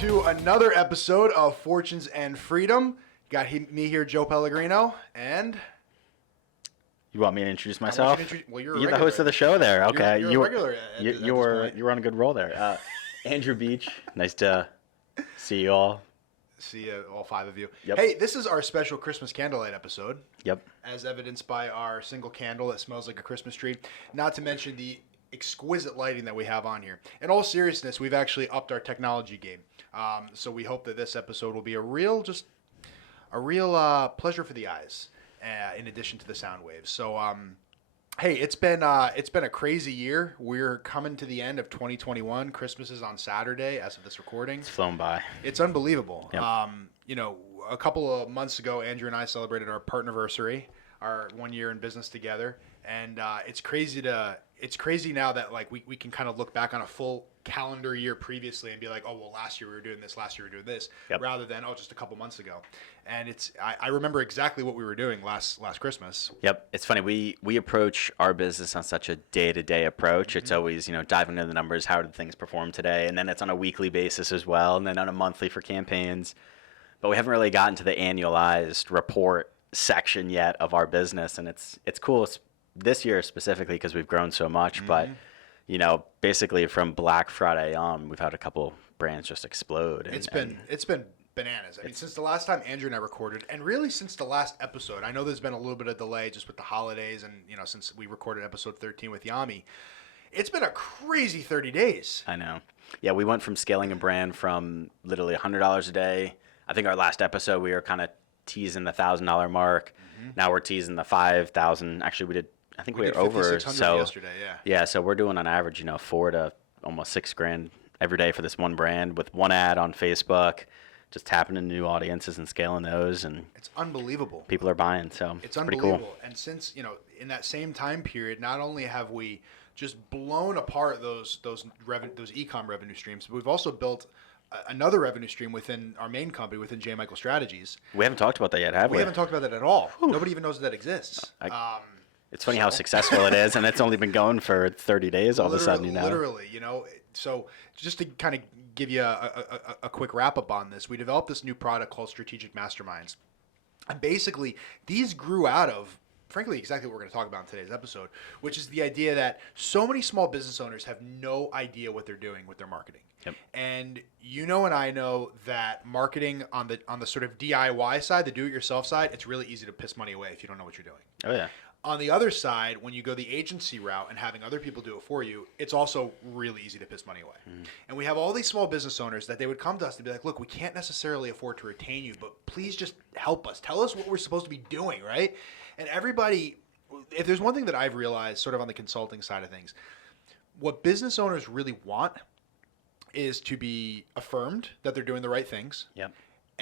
to another episode of Fortunes and Freedom. Got me here, Joe Pellegrino, and... You want me to introduce myself? Well, you're the host of the show there. Okay, you're a regular you were on a good roll there. Andrew Beach, nice to see you all. See all five of you. Yep. Hey, this is our special Christmas candlelight episode. Yep. As evidenced by our single candle that smells like a Christmas tree. Not to mention the exquisite lighting that we have on here. In all seriousness, we've actually upped our technology game. So we hope that this episode will be a real pleasure for the eyes, in addition to the sound waves. So, hey, it's been a crazy year. We're coming to the end of 2021. Christmas is on Saturday as of this recording. It's flown by. It's unbelievable. Yep. A couple of months ago, Andrew and I celebrated our partnerversary, our 1 year in business together, and it's crazy now that like we can kind of look back on a full calendar year previously and be like, oh well, last year we were doing this, Yep. rather than just a couple months ago. And I remember exactly what we were doing last Christmas. Yep. It's funny. We approach our business on such a day-to-day approach. Mm-hmm. It's always, diving into the numbers. How did things perform today? And then it's on a weekly basis as well. And then on a monthly for campaigns. But we haven't really gotten to the annualized report section yet of our business. And it's cool. It's this year specifically because we've grown so much. Mm-hmm. But, basically from Black Friday on, we've had a couple brands just explode. It's been bananas. I mean, since the last time Andrew and I recorded, and really since the last episode, I know there's been a little bit of delay just with the holidays, and since we recorded episode 13 with Yami, it's been a crazy 30 days. I know. Yeah, we went from scaling a brand from literally $100 a day. I think our last episode we were kind of teasing the $1,000 mark. Mm-hmm. Now we're teasing the $5,000. Actually, we did. I think we were over. So yesterday, yeah. Yeah, so we're doing on average, $4 to almost $6,000 every day for this one brand with one ad on Facebook. Just tapping into new audiences and scaling those, and it's unbelievable. People are buying, so it's unbelievable. Pretty cool. And since in that same time period, not only have we just blown apart those e-com revenue streams, but we've also built another revenue stream within our main company, within J. Michael Strategies. We haven't talked about that yet, have we? We haven't talked about that at all. Whew. Nobody even knows that exists. It's funny how successful it is, and it's only been going for 30 days all of a sudden, Literally, So just to kind of give you a quick wrap-up on this, we developed this new product called Strategic Masterminds. And basically, these grew out of, frankly, exactly what we're going to talk about in today's episode, which is the idea that so many small business owners have no idea what they're doing with their marketing. Yep. And and I know that marketing on the sort of DIY side, the do-it-yourself side, it's really easy to piss money away if you don't know what you're doing. Oh, yeah. On the other side, when you go the agency route and having other people do it for you, it's also really easy to piss money away. Mm-hmm. And we have all these small business owners that they would come to us to be like, look, we can't necessarily afford to retain you, but please just help us. Tell us what we're supposed to be doing, right? And everybody, if there's one thing that I've realized sort of on the consulting side of things, what business owners really want is to be affirmed that they're doing the right things. Yep.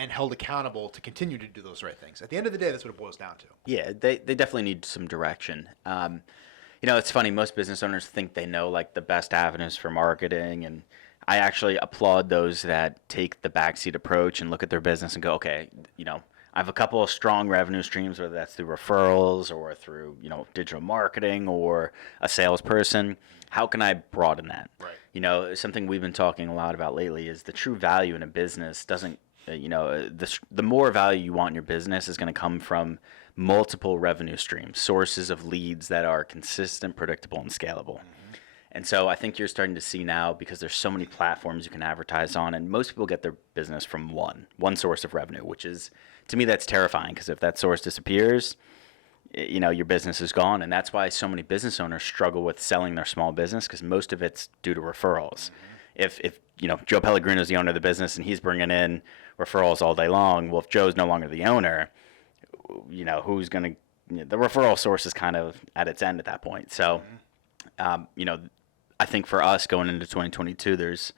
And held accountable to continue to do those right things. At the end of the day, that's what it boils down to. Yeah, they definitely need some direction. It's funny, most business owners think they know like the best avenues for marketing, and I actually applaud those that take the backseat approach and look at their business and go, okay, I have a couple of strong revenue streams, whether that's through referrals or through, digital marketing or a salesperson. How can I broaden that? Right. Something we've been talking a lot about lately is the true value in a business doesn't, the more value you want in your business is going to come from multiple revenue streams, sources of leads that are consistent, predictable, and scalable. Mm-hmm. And so I think you're starting to see now, because there's so many platforms you can advertise on, and most people get their business from one source of revenue, which is, to me, that's terrifying, because if that source disappears, your business is gone. And that's why so many business owners struggle with selling their small business, because most of it's due to referrals. Mm-hmm. If Joe Pellegrino is the owner of the business and he's bringing in referrals all day long, well, if Joe's no longer the owner, who's going to, the referral source is kind of at its end at that point. So, I think for us going into 2022, there's,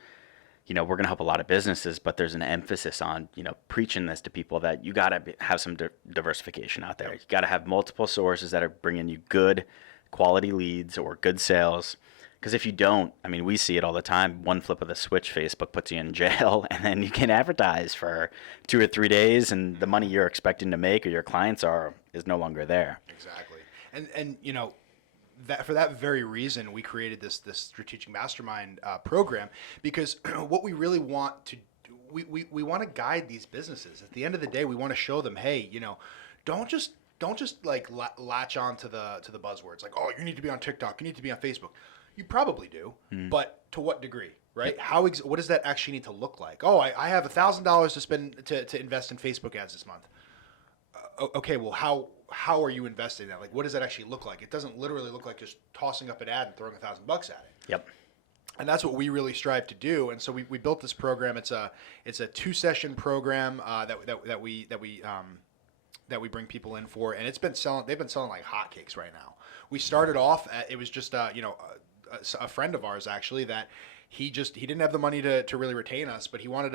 we're going to help a lot of businesses, but there's an emphasis on, preaching this to people that you got to have some diversification out there. You got to have multiple sources that are bringing you good quality leads or good sales. Because if you don't, we see it all the time. One flip of the switch, Facebook puts you in jail, and then you can advertise for 2 or 3 days, and the money you're expecting to make or your clients is no longer there. Exactly. And that for that very reason, we created this strategic mastermind program, because what we really want to we want to guide these businesses. At the end of the day, we want to show them, hey, don't just like latch on to the buzzwords like, oh, you need to be on TikTok, you need to be on Facebook. You probably do, but to what degree, right? What does that actually need to look like? Oh, I have $1,000 to spend to invest in Facebook ads this month. Okay, well, how are you investing that? Like, what does that actually look like? It doesn't literally look like just tossing up an ad and throwing $1,000 at it. Yep. And that's what we really strive to do. And so we built this program. It's a 2-session program that we bring people in for, and they've been selling like hotcakes right now. We started off it was just a friend of ours actually that he didn't have the money to really retain us, but he wanted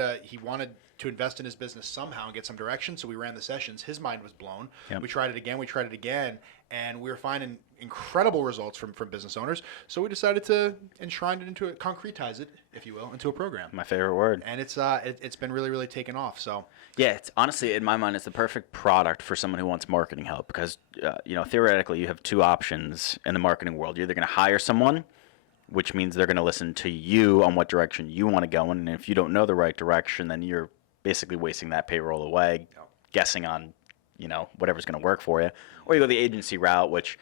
to invest in his business somehow and get some direction. So we ran the sessions. His mind was blown. Yep. We tried it again, and we were finding incredible results from business owners. So we decided to enshrine it concretize it, if you will, into a program. My favorite word. And it's been really, really taken off. So yeah, it's honestly, in my mind, it's the perfect product for someone who wants marketing help because theoretically you have two options in the marketing world. You're either going to hire someone, which means they're going to listen to you on what direction you want to go in. And if you don't know the right direction, then you're basically wasting that payroll away, guessing on, whatever's going to work for you. Or you go the agency route, which,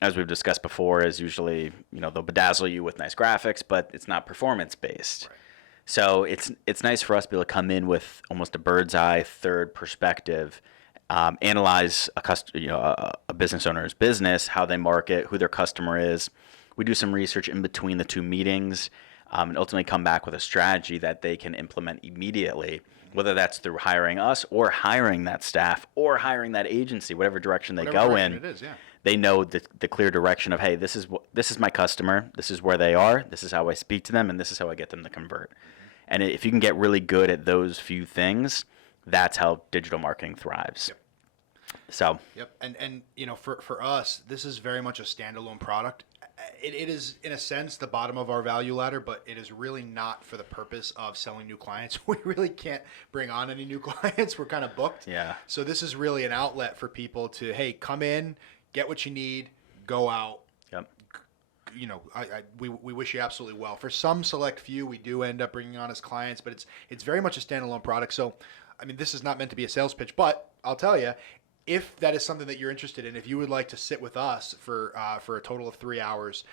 as we've discussed before, is usually, they'll bedazzle you with nice graphics, but it's not performance based. Right. So it's nice for us to be able to come in with almost a bird's eye third perspective, analyze a business owner's business, how they market, who their customer is. We do some research in between the two meetings, and ultimately come back with a strategy that they can implement immediately, whether that's through hiring us or hiring that staff or hiring that agency, whatever direction they go in. It is, yeah. They know the clear direction of, hey, this is my customer, this is where they are, this is how I speak to them, and this is how I get them to convert. And if you can get really good at those few things, that's how digital marketing thrives. Yep. So. Yep. And for us, this is very much a standalone product. It is, in a sense, the bottom of our value ladder, but it is really not for the purpose of selling new clients. We really can't bring on any new clients. We're kind of booked. Yeah. So this is really an outlet for people to, hey, come in, get what you need, go out. Yep. We wish you absolutely well. For some select few, we do end up bringing on as clients, but it's very much a standalone product. So, I mean, this is not meant to be a sales pitch, but I'll tell you, if that is something that you're interested in, if you would like to sit with us for a total of 3 hours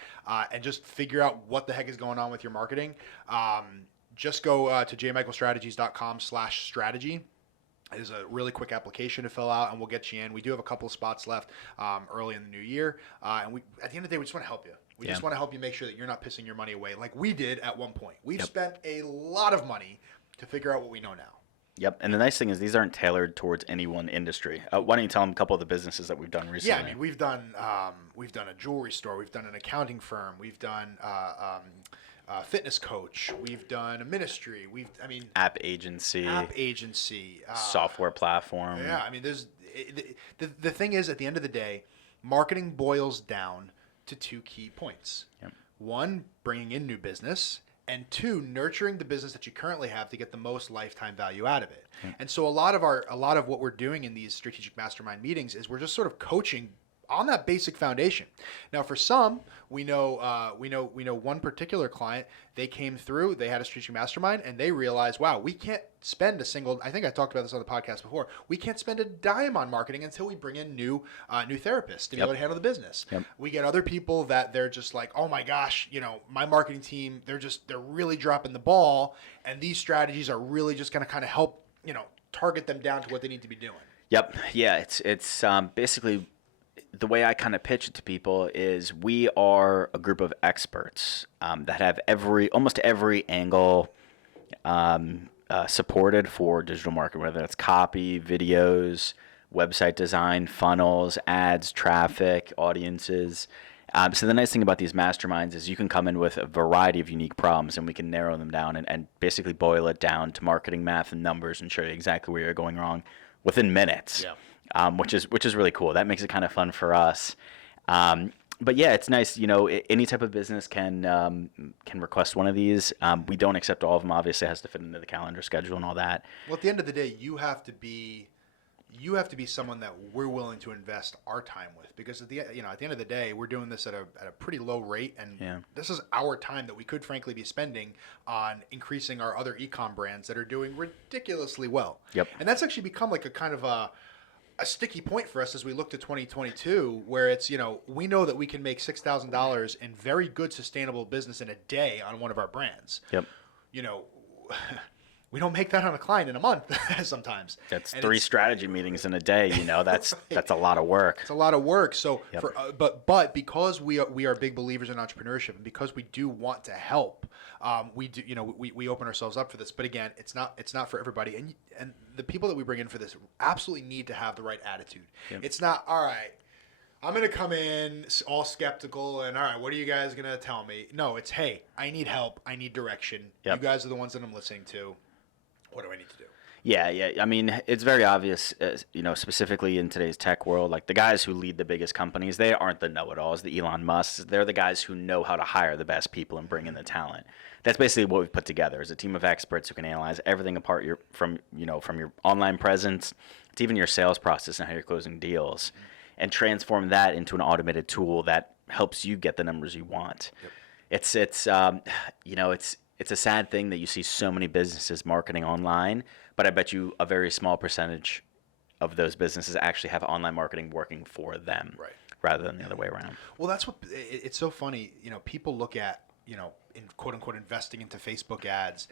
and just figure out what the heck is going on with your marketing, just go to jmichaelstrategies.com/strategy. It is a really quick application to fill out, and we'll get you in. We do have a couple of spots left early in the new year, and at the end of the day, we just want to help you. We just want to help you make sure that you're not pissing your money away like we did at one point. We've spent a lot of money to figure out what we know now. Yep, and the nice thing is these aren't tailored towards any one industry. Why don't you tell them a couple of the businesses that we've done recently? Yeah, I mean, we've done a jewelry store, we've done an accounting firm, we've done a fitness coach, we've done a ministry, app agency, software platform. Yeah, I mean, the thing is, at the end of the day, marketing boils down to two key points. Yep. One, bringing in new business. And two, nurturing the business that you currently have to get the most lifetime value out of it. And so a lot of what we're doing in these strategic mastermind meetings is we're just sort of coaching on that basic foundation. Now, for some, we know one particular client. They came through, they had a strategic mastermind, and they realized, wow, we can't spend a single. I think I talked about this on the podcast before. We can't spend a dime on marketing until we bring in new therapists to be able to handle the business. Yep. We get other people that they're just like, oh my gosh, my marketing team, they're really dropping the ball, and these strategies are really just going to kind of help target them down to what they need to be doing. Yep. Yeah. It's basically. The way I kind of pitch it to people is we are a group of experts that have almost every angle supported for digital marketing, whether that's copy, videos, website design, funnels, ads, traffic, audiences. So the nice thing about these masterminds is you can come in with a variety of unique problems and we can narrow them down and basically boil it down to marketing math and numbers and show you exactly where you're going wrong within minutes. Yeah. Which is really cool. That makes it kind of fun for us. But yeah, it's nice. Any type of business can request one of these. We don't accept all of them. Obviously, it has to fit into the calendar schedule and all that. Well, at the end of the day, you have to be you have to be someone that we're willing to invest our time with, because at the end of the day, we're doing this at a pretty low rate, and this is our time that we could frankly be spending on increasing our other e-com brands that are doing ridiculously well. Yep. And that's actually become like a kind of a sticky point for us as we look to 2022, where it's, we know that we can make $6,000 in very good sustainable business in a day on one of our brands. Yep. We don't make that on a client in a month sometimes. That's 3 strategy meetings in a day. That's right. That's a lot of work. It's a lot of work. So, Yep. but because we are big believers in entrepreneurship, and because we do want to help, we do we open ourselves up for this. But again, it's not for everybody. And the people that we bring in for this absolutely need to have the right attitude. Yep. It's not, all right, I'm going to come in all skeptical and, all right, what are you guys going to tell me? No, it's, hey, I need help. I need direction. Yep. You guys are the ones that I'm listening to. What do I need to do? Yeah. I mean, it's very obvious, specifically in today's tech world, like the guys who lead the biggest companies, they aren't the know-it-alls, the Elon Musks. They're the guys who know how to hire the best people and bring in the talent. That's basically what we've put together, is a team of experts who can analyze everything apart from your online presence to even your sales process and how you're closing deals, and transform that into an automated tool that helps you get the numbers you want. Yep. It's a sad thing that you see so many businesses marketing online, but I bet you a very small percentage of those businesses actually have online marketing working for them, right, rather than the other way around. Well, that's what it's so funny. People look at in quote unquote investing into Facebook ads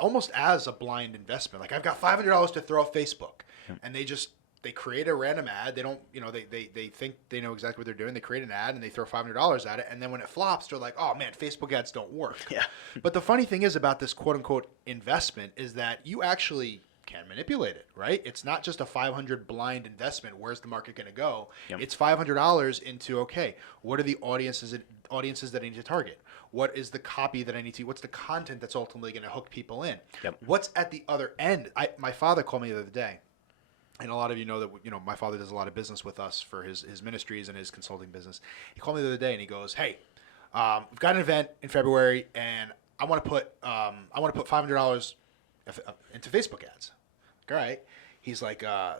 almost as a blind investment. Like, I've got $500 to throw at Facebook, and they create a random ad. They don't, they think they know exactly what they're doing. They create an ad and they throw $500 at it. And then when it flops, they're like, oh man, Facebook ads don't work. Yeah. But the funny thing is about this quote unquote investment is that you actually can manipulate it, right? It's not just a $500 blind investment. Where's the market going to go? Yep. It's $500 into, okay, what are the audiences that I need to target? What is the copy that I need to, what's the content that's ultimately going to hook people in? Yep. What's at the other end? My father called me the other day. And a lot of you know that my father does a lot of business with us for his ministries and his consulting business. He called me the other day and he goes, "Hey, we've got an event in February and I want to put $500 into Facebook ads." Like, all right. He's like, I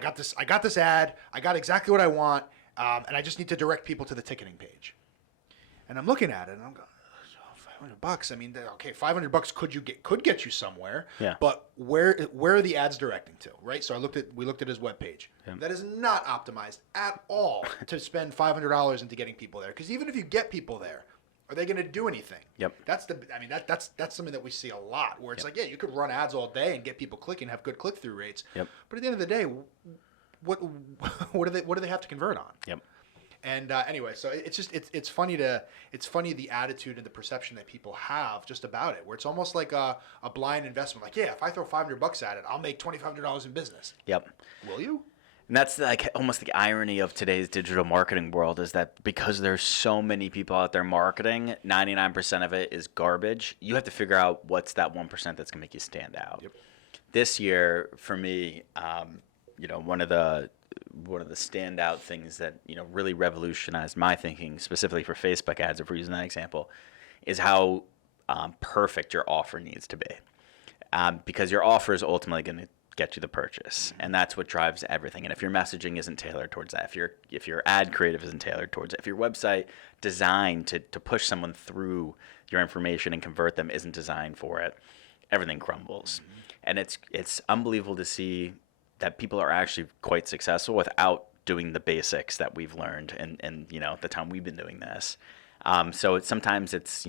got this ad. I got exactly what I want, and I just need to direct people to the ticketing page. And I'm looking at it and I'm going, $500. I mean, okay, $500 could get you somewhere. Yeah. But where are the ads directing to, right? So we looked at his webpage. Yeah. That is not optimized at all to spend $500 into getting people there. Because even if you get people there, are they going to do anything? Yep. That's something that we see a lot, where it's like, yeah, you could run ads all day and get people clicking, have good click through rates. Yep. But at the end of the day, what do they have to convert on? Yep. And anyway, so it's funny the attitude and the perception that people have just about it, where it's almost like a blind investment. Like, yeah, if I throw $500 at it, I'll make $2,500 in business. Yep. Will you? And that's like almost the irony of today's digital marketing world, is that because there's so many people out there marketing, 99% of it is garbage. You have to figure out what's that 1% that's gonna make you stand out. Yep. This year, for me, one of the standout things that really revolutionized my thinking, specifically for Facebook ads, if we're using that example, is how perfect your offer needs to be, because your offer is ultimately going to get you the purchase, and that's what drives everything. And if your messaging isn't tailored towards that, if your ad creative isn't tailored towards it, if your website designed to push someone through your information and convert them isn't designed for it, everything crumbles. And it's unbelievable to see that people are actually quite successful without doing the basics that we've learned and the time we've been doing this. So sometimes it's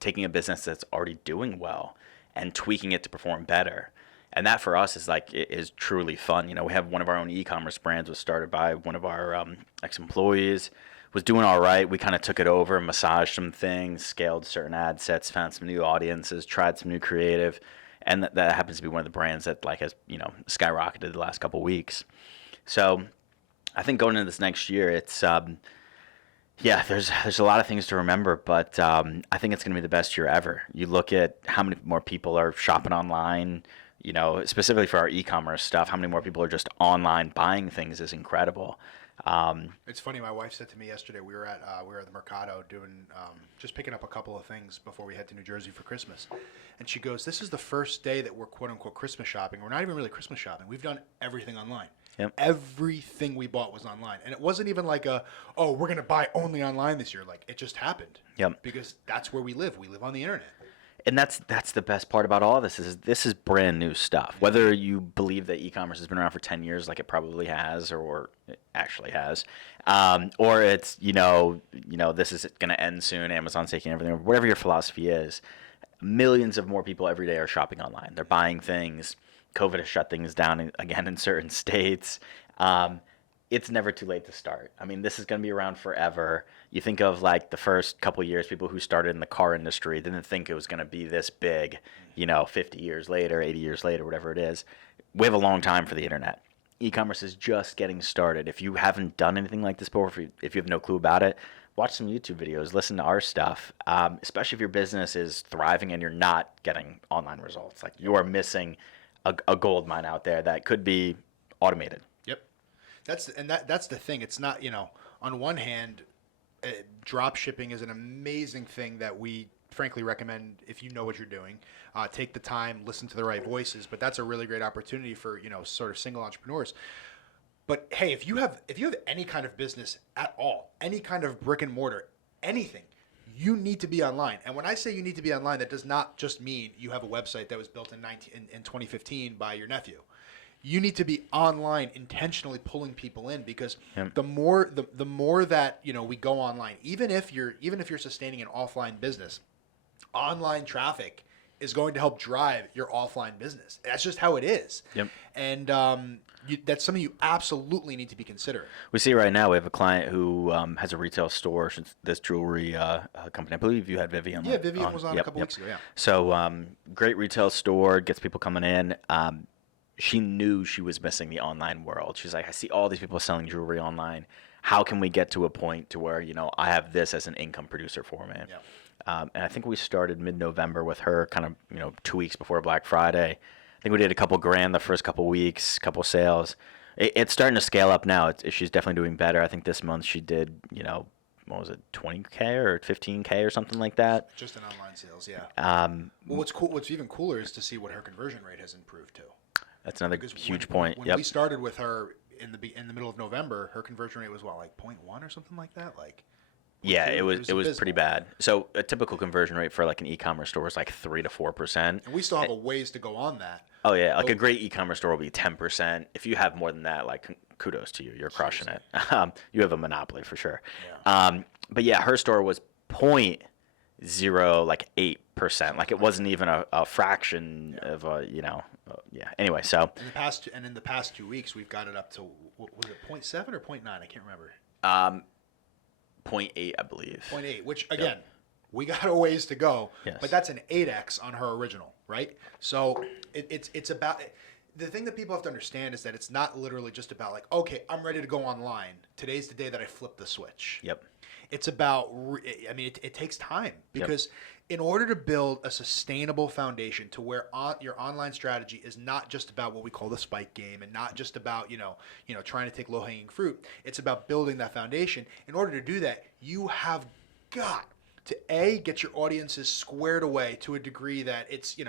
taking a business that's already doing well and tweaking it to perform better. And that for us is truly fun. We have one of our own e-commerce brands, was started by one of our ex-employees, was doing all right. We kind of took it over, massaged some things, scaled certain ad sets, found some new audiences, tried some new creative. And that happens to be one of the brands that has skyrocketed the last couple of weeks. So I think going into this next year, it's there's a lot of things to remember, but I think it's going to be the best year ever. You look at how many more people are shopping online, you know, specifically for our e-commerce stuff, how many more people are just online buying things is incredible. It's funny. My wife said to me yesterday, we were at the Mercado doing just picking up a couple of things before we head to New Jersey for Christmas, and she goes, "This is the first day that we're quote unquote Christmas shopping. We're not even really Christmas shopping. We've done everything online. Yep. Everything we bought was online, and it wasn't even like we're gonna buy only online this year. Like it just happened. Yep. Because that's where we live. We live on the internet. And that's the best part about all this is this is brand new stuff. Whether you believe that e-commerce has been around for 10 years, like it probably has, or it actually has, or it's this is going to end soon. Amazon's taking everything over. Whatever your philosophy is, millions of more people every day are shopping online. They're buying things. COVID has shut things down again in certain states. It's never too late to start. I mean, this is going to be around forever. You think of like the first couple of years, people who started in the car industry didn't think it was going to be this big, 50 years later, 80 years later, whatever it is. We have a long time for the internet. E-commerce is just getting started. If you haven't done anything like this before, if you have no clue about it, watch some YouTube videos, listen to our stuff, especially if your business is thriving and you're not getting online results. Like you are missing a gold mine out there that could be automated. That's the thing. It's not, on one hand, drop shipping is an amazing thing that we frankly recommend if you know what you're doing. Take the time, listen to the right voices, but that's a really great opportunity for, sort of single entrepreneurs. But hey, if you have any kind of business at all, any kind of brick and mortar, anything, you need to be online. And when I say you need to be online, that does not just mean you have a website that was built in 2015 by your nephew. You need to be online intentionally pulling people in because the more that we go online, even if you're sustaining an offline business, online traffic is going to help drive your offline business. That's just how it is. Yep. And that's something you absolutely need to be considering. We see right now we have a client who has a retail store, this jewelry company. I believe you had Vivian. Yeah, Vivian was on a couple weeks ago. Yeah. So great retail store, gets people coming in. She knew she was missing the online world. She's like, I see all these people selling jewelry online. How can we get to a point to where, I have this as an income producer for me? Yeah. And I think we started mid-November with her kind of, 2 weeks before Black Friday. I think we did a couple grand the first couple weeks, couple sales. It's starting to scale up now. She's definitely doing better. I think this month she did, what was it, 20K or 15K or something like that. Just in online sales, yeah. Well, what's even cooler is to see what her conversion rate has improved to. That's another huge point. When we started with her in the middle of November, her conversion rate was like 0.1 or something like that. Yeah, it was pretty bad. So a typical conversion rate for like an e-commerce store is like 3 to 4%. And we still have a ways to go on that. Oh yeah, like a great e-commerce store will be 10%. If you have more than that, like kudos to you. You're crushing it. You have a monopoly for sure. Yeah. But yeah, her store was 0.08%. Like it wasn't even a fraction of a, yeah. Anyway, so in the past 2 weeks, we've got it up to was it 0.7 or 0.9? I can't remember. 0.8, I believe. 0.8, which again, we got a ways to go. Yes. But that's an 8x on her original, right? So it's about the thing that people have to understand is that it's not literally just about like, okay, I'm ready to go online. Today's the day that I flip the switch. Yep. It's about, it takes time because in order to build a sustainable foundation to where your online strategy is not just about what we call the spike game and not just about, trying to take low hanging fruit. It's about building that foundation. In order to do that, you have got to get your audiences squared away to a degree that it's, you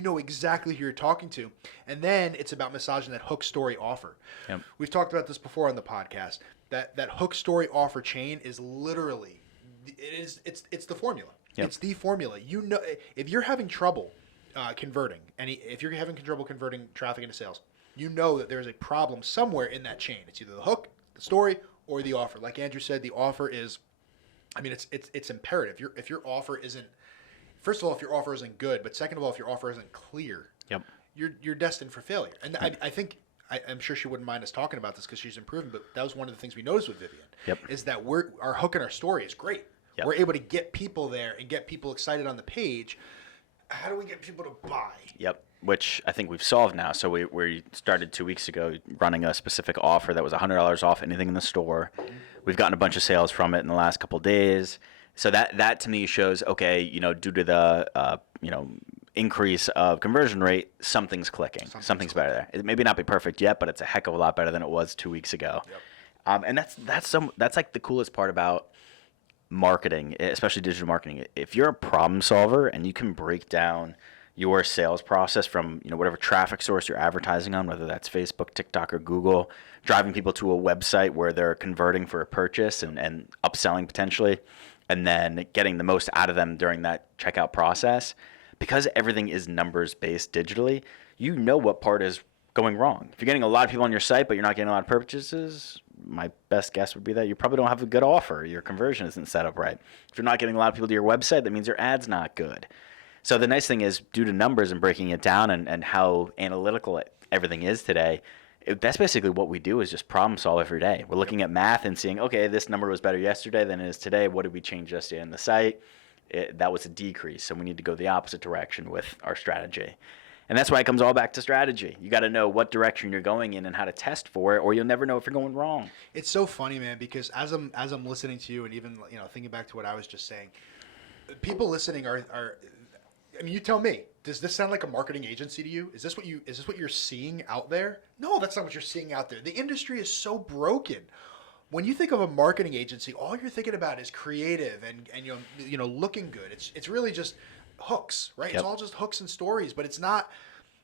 know exactly who you're talking to. And then it's about massaging that hook story offer. Yep. We've talked about this before on the podcast. That hook story offer chain is literally, it's the formula. Yep. It's the formula. If you're having trouble converting, if you're having trouble converting traffic into sales, you know that there's a problem somewhere in that chain. It's either the hook, the story, or the offer. Like Andrew said, the offer is, it's imperative. If your offer isn't, first of all, if your offer isn't good, but second of all, if your offer isn't clear, yep, you're destined for failure. And I think. I'm sure she wouldn't mind us talking about this because she's improving, but that was one of the things we noticed with Vivian. Yep. Is that our hook and our story is great. Yep. We're able to get people there and get people excited on the page. How do we get people to buy? Yep, which I think we've solved now. So we started 2 weeks ago running a specific offer that was $100 off anything in the store. Mm-hmm. We've gotten a bunch of sales from it in the last couple of days. So that to me shows, okay, due to the increase of conversion rate, something's clicking. Something's better there. It may not be perfect yet, but it's a heck of a lot better than it was 2 weeks ago. Yep. And that's like the coolest part about marketing, especially digital marketing. If you're a problem solver and you can break down your sales process from whatever traffic source you're advertising on, whether that's Facebook, TikTok, or Google, driving people to a website where they're converting for a purchase and upselling potentially, and then getting the most out of them during that checkout process, because everything is numbers based digitally, you know what part is going wrong. If you're getting a lot of people on your site but you're not getting a lot of purchases, my best guess would be that you probably don't have a good offer. Your conversion isn't set up right. If you're not getting a lot of people to your website, that means your ad's not good. So the nice thing is, due to numbers and breaking it down and how analytical everything is today, that's basically what we do, is just problem solve every day. We're looking at math and seeing, okay, this number was better yesterday than it is today. What did we change yesterday in the site? That was a decrease, so we need to go the opposite direction with our strategy. And that's why it comes all back to strategy. You got to know what direction you're going in and how to test for it, or you'll never know if you're going wrong. It's so funny, man, because as I'm listening to you, and even thinking back to what I was just saying, people listening are I mean, you tell me, does this sound like a marketing agency to you? Is this what you're seeing out there? No, that's not what you're seeing out there. The industry is so broken. When you think of a marketing agency, all you're thinking about is creative and looking good. It's really just hooks, right? Yep. It's all just hooks and stories, but it's not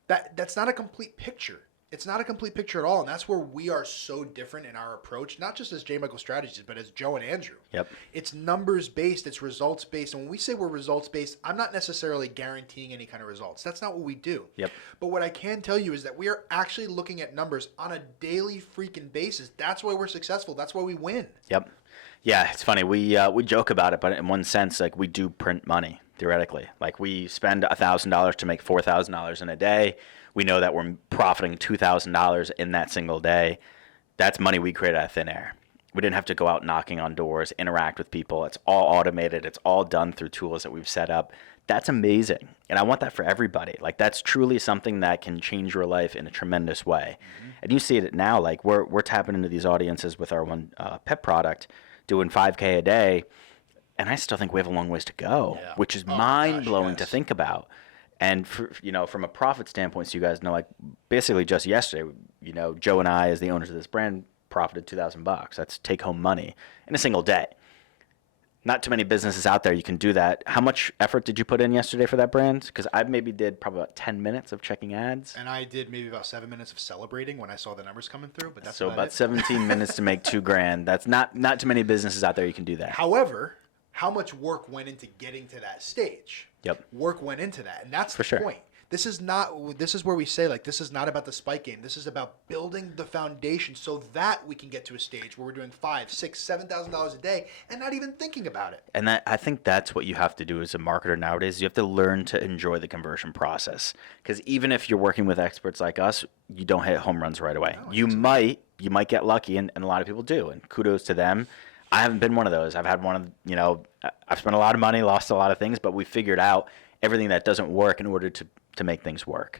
that's not a complete picture. It's not a complete picture at all, and that's where we are so different in our approach, not just as J. Michael Strategies, but as Joe and Andrew. Yep. It's numbers-based, it's results-based, and when we say we're results-based, I'm not necessarily guaranteeing any kind of results. That's not what we do. Yep. But what I can tell you is that we are actually looking at numbers on a daily freaking basis. That's why we're successful. That's why we win. Yep. Yeah, it's funny. We joke about it, but in one sense, like, we do print money, theoretically. Like, we spend $1,000 to make $4,000 in a day. We know that we're profiting $2,000 in that single day. That's money we create out of thin air. We didn't have to go out knocking on doors, interact with people. It's all automated. It's all done through tools that we've set up. That's amazing. And I want that for everybody. Like, that's truly something that can change your life in a tremendous way. Mm-hmm. And you see it now. Like, we're tapping into these audiences with our one pet product, doing 5K a day. And I still think we have a long ways to go, which is mind-blowing to think about. And from a profit standpoint, so you guys know, like, basically just yesterday, Joe and I, as the owners of this brand, profited $2,000. That's take-home money in a single day. Not too many businesses out there you can do that. How much effort did you put in yesterday for that brand? Because I maybe did probably about 10 minutes of checking ads. And I did maybe about 7 minutes of celebrating when I saw the numbers coming through. But that's so about 17 minutes to make $2,000. That's not too many businesses out there you can do that. However, how much work went into getting to that stage? Yep. Work went into that, and that's for the sure. point. This is where we say, like, this is not about the spike game. This is about building the foundation so that we can get to a stage where we're doing $5,000, $6,000, $7,000 a day and not even thinking about it. And I think that's what you have to do as a marketer nowadays. You have to learn to enjoy the conversion process, because even if you're working with experts like us, you don't hit home runs right away. No, you might get lucky, and a lot of people do, and kudos to them. I haven't been one of those. I've had I've spent a lot of money, lost a lot of things, but we figured out everything that doesn't work in order to make things work.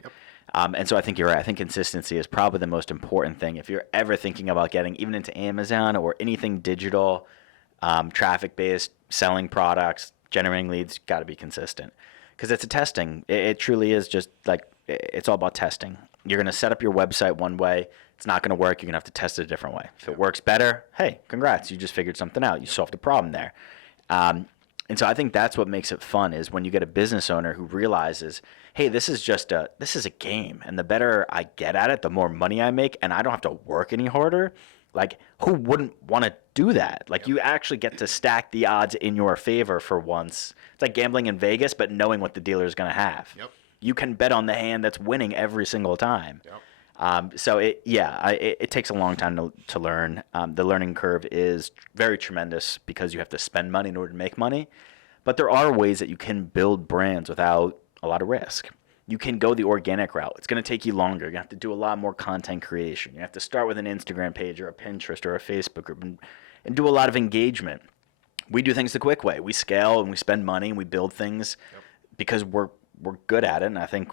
Yep. And so I think you're right. I think consistency is probably the most important thing. If you're ever thinking about getting even into Amazon or anything digital, traffic-based, selling products, generating leads, got to be consistent, because it's a testing. It truly is just like, it's all about testing. You're going to set up your website one way. It's not going to work. You're going to have to test it a different way. If it works better, hey, congrats. You just figured something out. You solved a problem there. And so I think that's what makes it fun, is when you get a business owner who realizes, hey, this is a game. And the better I get at it, the more money I make, and I don't have to work any harder. Like, who wouldn't want to do that? Like, you actually get to stack the odds in your favor for once. It's like gambling in Vegas, but knowing what the dealer is going to have. Yep. You can bet on the hand that's winning every single time. Yep. So it takes a long time to learn. The learning curve is very tremendous because you have to spend money in order to make money. But there are ways that you can build brands without a lot of risk. You can go the organic route. It's going to take you longer. You have to do a lot more content creation. You have to start with an Instagram page or a Pinterest or a Facebook group and do a lot of engagement. We do things the quick way. We scale and we spend money and we build things because we're good at it. And I think,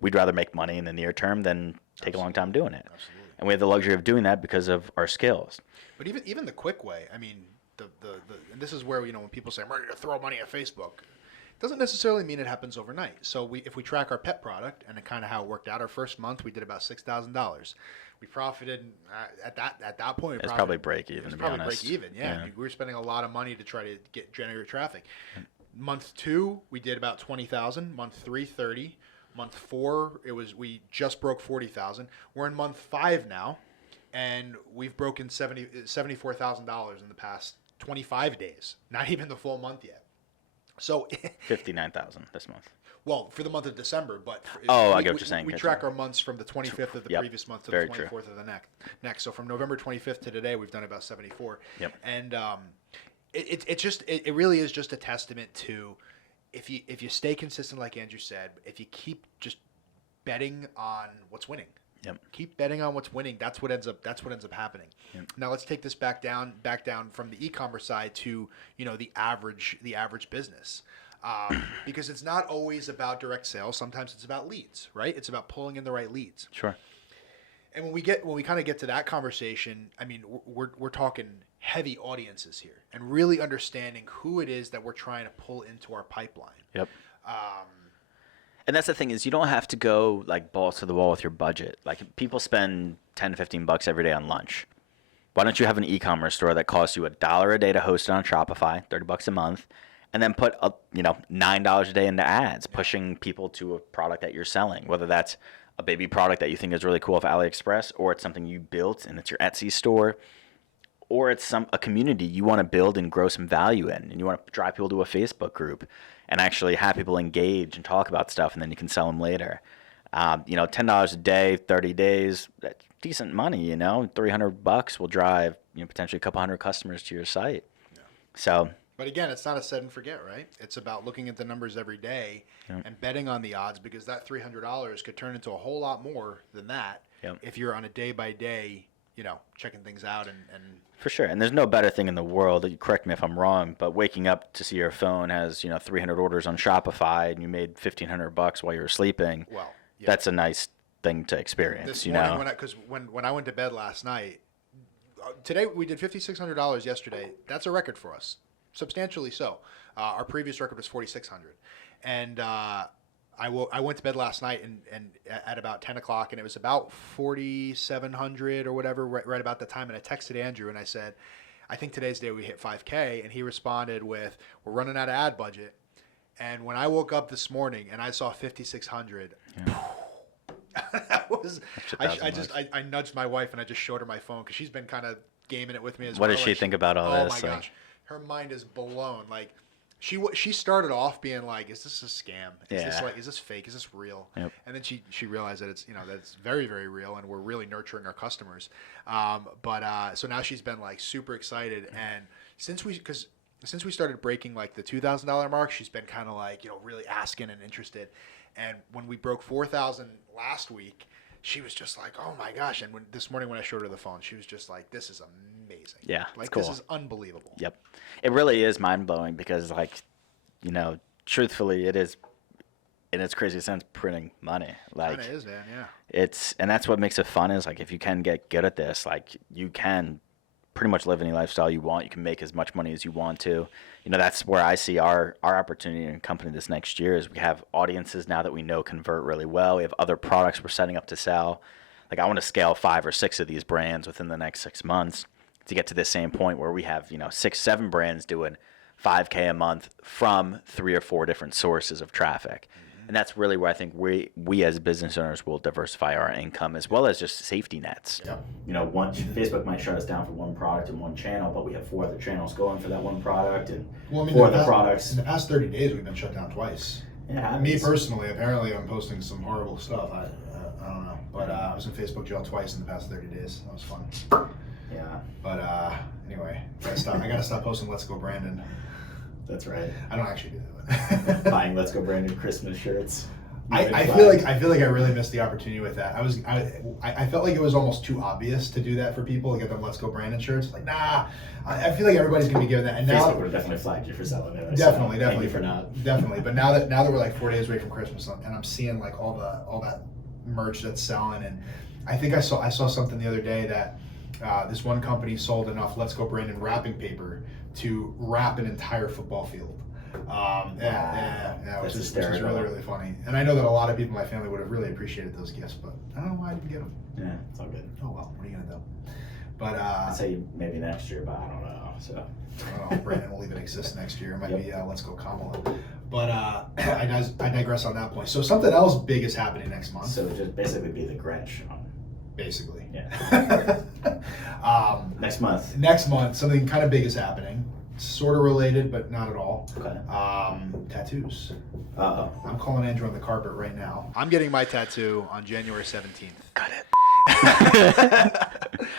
we'd rather make money in the near term than take a long time doing it. Absolutely. And we have the luxury of doing that because of our skills. But even the quick way, I mean, and this is where, when people say, I'm ready to throw money at Facebook, Doesn't necessarily mean it happens overnight. So if we track our pet product and kind of how it worked out, our first month we did about $6,000. We profited at that point. It's probably break even, to be honest. Probably break even. Yeah. We were spending a lot of money to try to generate traffic. Month 2 we did about 20,000. Month 3 30. Month 4 we just broke 40,000. We're in month 5 now, and we've broken $74,000 in the past 25 days. Not even the full month yet. So 59,000 this month. Well, for the month of December, but I get what you're saying. We track our months from the 25th of the previous month to the 24th of the next. So from November 25th to today, we've done about 74. Yep. And it really is just a testament to if you stay consistent, like Andrew said, if you keep just betting on what's winning. Yep. Keep betting on what's winning. That's what ends up happening. Yep. Now let's take this back down from the e-commerce side to the average business, because it's not always about direct sales. Sometimes it's about leads, right? It's about pulling in the right leads. Sure. And when we kind of get to that conversation, I mean, we're talking heavy audiences here and really understanding who it is that we're trying to pull into our pipeline. Yep. And that's the thing is you don't have to go like balls to the wall with your budget. Like people spend 10 to $15 every day on lunch. Why don't you have an e-commerce store that costs you $1 a day to host it on Shopify, $30 a month, and then put $9 a day into ads, pushing people to a product that you're selling, whether that's a baby product that you think is really cool off AliExpress, or it's something you built and it's your Etsy store, or it's a community you want to build and grow some value in, and you want to drive people to a Facebook group and actually have people engage and talk about stuff, and then you can sell them later. $10 a day, 30 days, that's decent money, $300 will drive, potentially a couple hundred customers to your site. Yeah. So. But again, it's not a set and forget, right? It's about looking at the numbers every day and betting on the odds, because that $300 could turn into a whole lot more than that if you're on a day by day, checking things out and for sure. And there's no better thing in the world. Correct me if I'm wrong, but waking up to see your phone has 300 orders on Shopify and you made $1,500 while you were sleeping. Well, yeah. That's a nice thing to experience. This morning, when I went to bed last night, today we did $5,600 yesterday. That's a record for us, substantially so. Our previous record was $4,600, and I went to bed last night and at about 10 o'clock, and it was about 4,700 or whatever, right about the time. And I texted Andrew and I said, I think today's the day we hit 5K. And he responded with, we're running out of ad budget. And when I woke up this morning and I saw 5,600, I nudged my wife and I just showed her my phone because she's been kind of gaming it with me as well. What does she think about all this? Oh my gosh. Her mind is blown. Like, she started off being like, "Is this a scam? Is this fake? Is this real?" Yep. And then she realized that it's very, very real, and we're really nurturing our customers. So now she's been like super excited, and since we started breaking like the $2,000 mark, she's been kind of like really asking and interested. And when we broke 4,000 last week, she was just like, "Oh my gosh!" And this morning when I showed her the phone, she was just like, "This is amazing. Yeah, like cool. This is unbelievable." Yep, it really is mind blowing because, truthfully, it is, in its crazy sense, printing money. Like it is, man. Yeah. And that's what makes it fun. Is like if you can get good at this, like you can pretty much live any lifestyle you want. You can make as much money as you want to. That's where I see our opportunity in company this next year is we have audiences now that we know convert really well. We have other products we're setting up to sell. Like I want to scale 5 or 6 of these brands within the next 6 months to get to the same point where we have, 6, 7 brands doing $5K a month from 3 or 4 different sources of traffic. And that's really where I think we as business owners will diversify our income as well as just safety nets. Yep. Facebook might shut us down for one product and one channel, but we have 4 other channels going for that one product and products. In the past 30 days, we've been shut down twice. Yeah, me personally, apparently I'm posting some horrible stuff. I don't know. But I was in Facebook jail twice in the past 30 days. That was fun. Yeah. But anyway, I gotta stop posting Let's Go Brandon. That's right. I don't actually do that. Buying Let's Go Brandon Christmas shirts. I feel like I really missed the opportunity with that. I felt like it was almost too obvious to do that for people to get them Let's Go Brandon shirts. Like, nah, I feel like everybody's gonna be giving that. And Facebook now would have definitely flagged you for selling it. Definitely thank you for not. Definitely. But now that we're like 4 days away from Christmas, and I'm seeing like all that merch that's selling, and I think I saw something the other day that this one company sold enough Let's Go Brandon wrapping paper to wrap an entire football field. Which That's was really, hysterical. really funny. And I know that a lot of people in my family would have really appreciated those gifts, but I don't know why I didn't get them. Yeah, it's all good. Oh well, what are you gonna do? But I'd say maybe next year, but I don't know. So I don't know. Brandon will even exist next year. It might be Let's Go Kamala. But I digress on that point. So something else big is happening next month. So just basically be the Grinch. Basically. Yeah. Next month. Next month, something kind of big is happening. Sort of related, but not at all. Okay. Tattoos. Uh-oh. I'm calling Andrew on the carpet right now. I'm getting my tattoo on January 17th. Got it.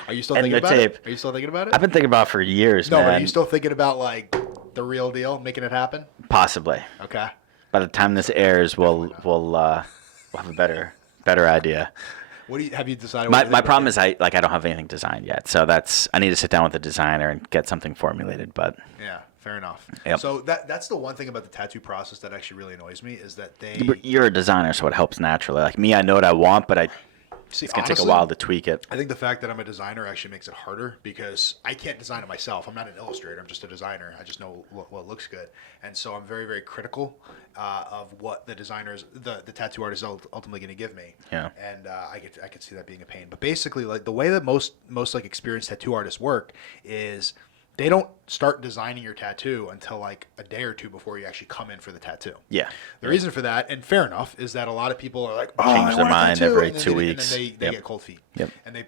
Are you still And thinking the about tape. it? Are you still thinking about it? I've been thinking about it for years, No, man. but are you still thinking about like the real deal, making it happen? Possibly. Okay. By the time this airs, we'll have a better idea. Have you decided? My problem is I don't have anything designed yet, so I need to sit down with the designer and get something formulated. But yeah, fair enough. Yep. So that's the one thing about the tattoo process that actually really annoys me is that you're a designer, so it helps naturally. Like me, I know what I want, but it's gonna take a while to tweak it. I think the fact that I'm a designer actually makes it harder because I can't design it myself. I'm not an illustrator. I'm just a designer. I just know what looks good, and so I'm very, very critical of what the designers, the tattoo artist, is ultimately going to give me. Yeah. And I could see that being a pain. But basically, like the way that most like experienced tattoo artists work is they don't start designing your tattoo until like a day or two before you actually come in for the tattoo. Yeah. The reason for that, and fair enough, is that a lot of people are like, change their mind every 2 weeks. And then they get cold feet. Yep. And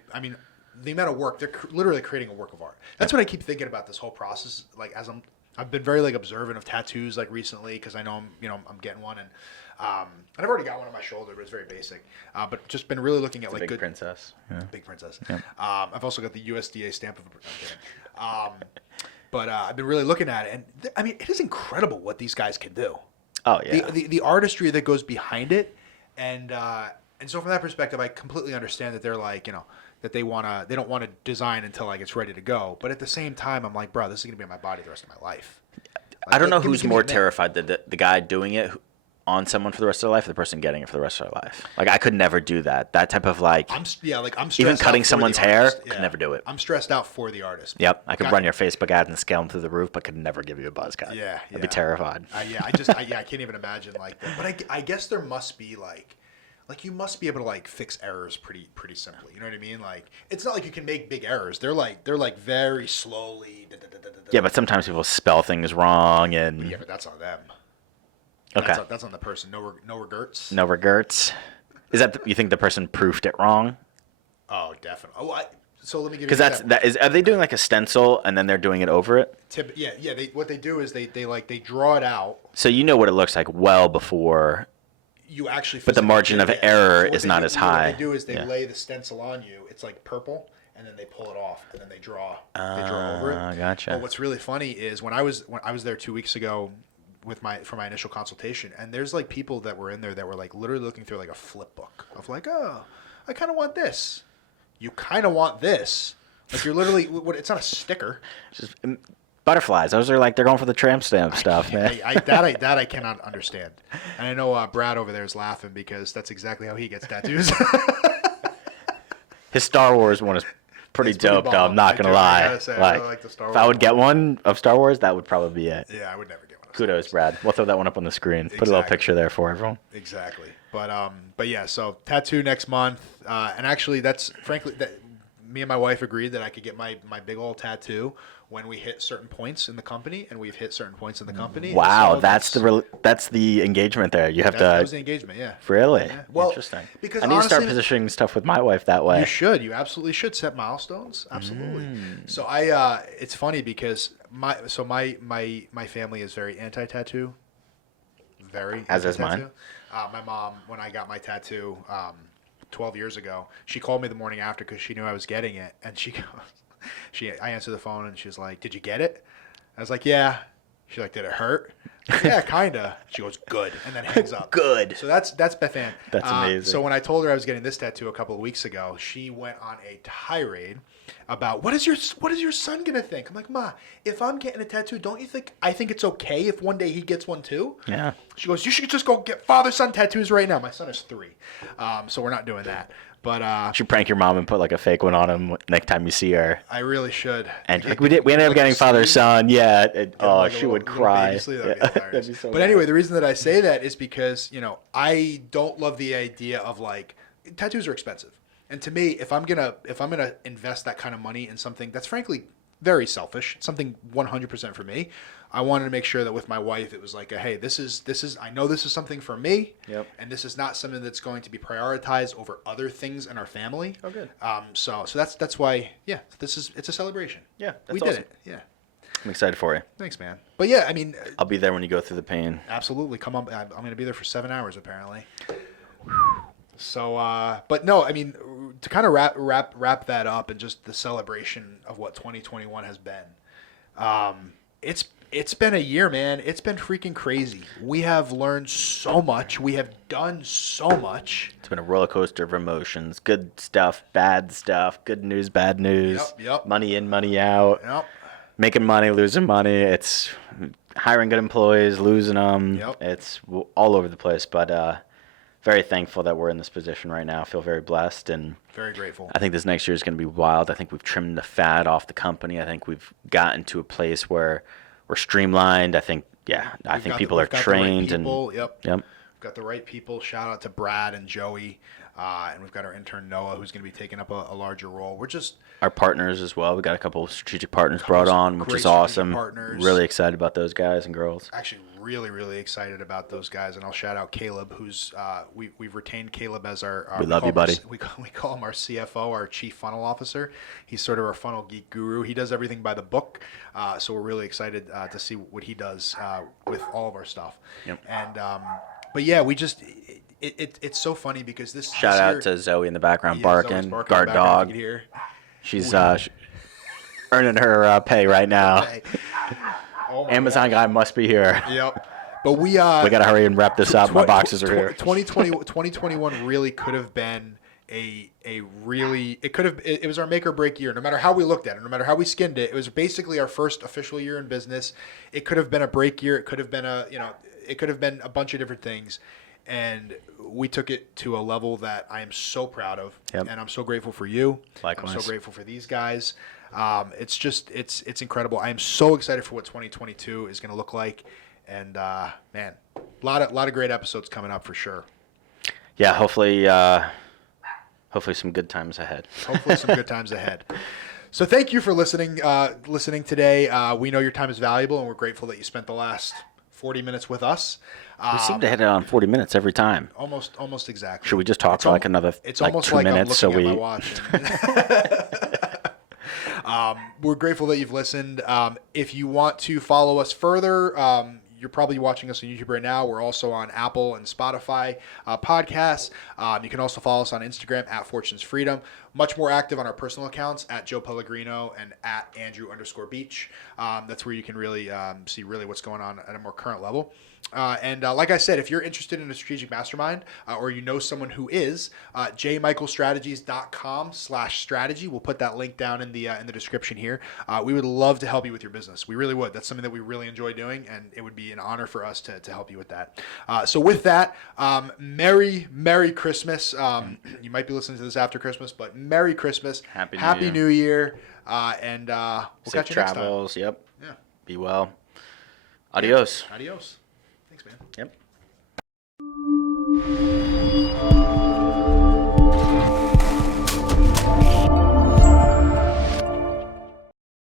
the amount of work, they're literally creating a work of art. That's what I keep thinking about this whole process. Like I've been very like observant of tattoos like recently because I know I'm getting one and I've already got one on my shoulder, but it's very basic. But just been really looking at like Big good princess. Yeah. Big princess. Yep. I've also got the USDA stamp of. But I've been really looking at it, and it is incredible what these guys can do. Oh yeah. The artistry that goes behind it, and so from that perspective, I completely understand that they're like that they don't want to design until like it's ready to go. But at the same time, I'm like, bro, this is gonna be on my body the rest of my life. Like, I don't know give me who's a more minute. terrified, the guy doing it on someone for the rest of their life, or the person getting it for the rest of their life. Like I could never do that. That type of like. I'm stressed even out cutting for someone's the hair, artist. could never do it. I'm stressed out for the artist. Yep, I could run your Facebook ad and scale them through the roof, but could never give you a buzz cut. Yeah, I'd be terrified. I can't even imagine like that. But I guess there must be like you must be able to like fix errors pretty simply. You know what I mean? Like it's not like you can make big errors. They're like very slowly. Yeah, but sometimes people spell things wrong and. Yeah, but that's on them. Okay. That's on the person. No regrets. No regrets. Is that you think the person proofed it wrong? Oh, definitely. So let me give you. Because are they doing like a stencil and then they're doing it over it? Yeah. What they do is they draw it out. So you know what it looks like well before. You actually. But the margin of error is not as high. What they do is they lay the stencil on you. It's like purple, and then they pull it off, and then they draw over it. Gotcha. But what's really funny is when I was there 2 weeks ago for my initial consultation, and there's like people that were in there that were like literally looking through like a flip book of like, oh, I kind of want this. You kind of want this. Like you're literally, it's not a sticker. Just butterflies. Those are like they're going for the tramp stamp stuff, man. That I cannot understand. And I know Brad over there is laughing because that's exactly how he gets tattoos. His Star Wars one is pretty dope, though. I'm not gonna lie. I gotta say, I really like the Star Wars if I would one. get one of Star Wars, that would probably be it. Yeah, I would never get one. Kudos, Brad. We'll throw that one up on the screen. Put a little Exactly. picture there for everyone. Exactly. But yeah, so tattoo next month. And actually that's frankly that me and my wife agreed that I could get my big old tattoo when we hit certain points in the company, and we've hit certain points in the company. Wow, So that's the engagement there. You have that to was the engagement, yeah. really Well, interesting. because I need to start honestly- positioning stuff with my wife that way. You should. You absolutely should set milestones. Absolutely. So it's funny because my family is very anti-tattoo. Very. As is anti-tattoo. mine. My mom, when I got my tattoo 12 years ago, she called me the morning after because she knew I was getting it, and she goes, I answered the phone and she was like, "Did you get it?" I was like, "Yeah." She's like, "Did it hurt?" "Yeah, kinda." She goes, "Good," and then hangs up. Good. So that's Beth Ann. That's amazing. So when I told her I was getting this tattoo a couple of weeks ago, she went on a tirade about what is your son gonna think? I'm like, Ma, if I'm getting a tattoo, don't you think I think it's okay if one day he gets one too? Yeah. She goes, you should just go get father-son tattoos right now. My son is 3, so we're not doing that. But You should prank your mom and put like a fake one on him next time you see her. I really should. And like, we ended up getting father son. Yeah. She would cry. That'd be so but anyway, the reason that I say that is because I don't love the idea of like tattoos are expensive, and to me, if I'm gonna invest that kind of money in something that's frankly very selfish, something 100% for me, I wanted to make sure that with my wife, it was like, hey, this is I know this is something for me, and this is not something that's going to be prioritized over other things in our family. Oh, good. So that's why, it's a celebration. Yeah, we awesome. did it. Yeah. I'm excited for you. Thanks, man. But yeah, I mean, I'll be there when you go through the pain. Absolutely, come on. I'm going to be there for 7 hours apparently. So, but no, I mean, to kind of wrap that up and just the celebration of what 2021 has been. It's been a year, man. It's been freaking crazy. We have learned so much. We have done so much. It's been a roller coaster of emotions. Good stuff, bad stuff, good news, bad news. Yep. Money in, money out. Yep. Making money, losing money. It's hiring good employees, losing them. Yep. It's all over the place, but very thankful that we're in this position right now. I feel very blessed and very grateful. I think this next year is going to be wild. I think we've trimmed the fat off the company. I think we've gotten to a place where we're streamlined. I think people are trained the right people. and Yep. Yep. We've got the right people. Shout out to Brad and Joey. And we've got our intern Noah, who's going to be taking up a larger role. We're just our partners as well. We got a couple of strategic partners brought on, which is awesome. Partners. Really excited about those guys and girls. Actually, really excited about those guys, and I'll shout out Caleb, who's we've retained Caleb as our we love you, buddy. We call him our CFO, our chief funnel officer. He's sort of our funnel geek guru. He does everything by the book, so we're really excited to see what he does with all of our stuff. Yep. And but yeah, we just. It's so funny because this shout out year, to Zoe in the background Zoe's barking guard dog. You can hear. She's earning her pay right now. Oh Amazon God. guy must be here. Yep. But we gotta hurry and wrap this up. My boxes are here. 2021 really could have been it was our make or break year. No matter how we looked at it, no matter how we skinned it, it was basically our first official year in business. It could have been a break year. It could have been it could have been a bunch of different things. And we took it to a level that I am so proud of, and I'm so grateful for you. Likewise. I'm so grateful for these guys. It's incredible. I am so excited for what 2022 is going to look like, and man, a lot of great episodes coming up for sure. Yeah, hopefully some good times ahead. Hopefully some good times ahead. So thank you for listening today. We know your time is valuable, and we're grateful that you spent the last 40 minutes with us. We seem to hit it on 40 minutes every time. Almost exactly. Should we just talk for like another it's like almost 2 like minutes? I'm looking at my watch. We're grateful that you've listened. If you want to follow us further, you're probably watching us on YouTube right now. We're also on Apple and Spotify podcasts. You can also follow us on Instagram at Fortune's Freedom. Much more active on our personal accounts at Joe Pellegrino and at Andrew_Beach. That's where you can really see really what's going on at a more current level. And like I said, if you're interested in a strategic mastermind or you know someone who is, jmichaelstrategies.com/strategy. We'll put that link down in the description here. We would love to help you with your business. We really would. That's something that we really enjoy doing, and it would be an honor for us to help you with that. So with that, Merry Christmas. You might be listening to this after Christmas, but Merry Christmas. Happy New Year. And we'll Safe catch you next time. travels. Yep. Yeah. Be well. Adios. Adios. Thanks, man. Yep.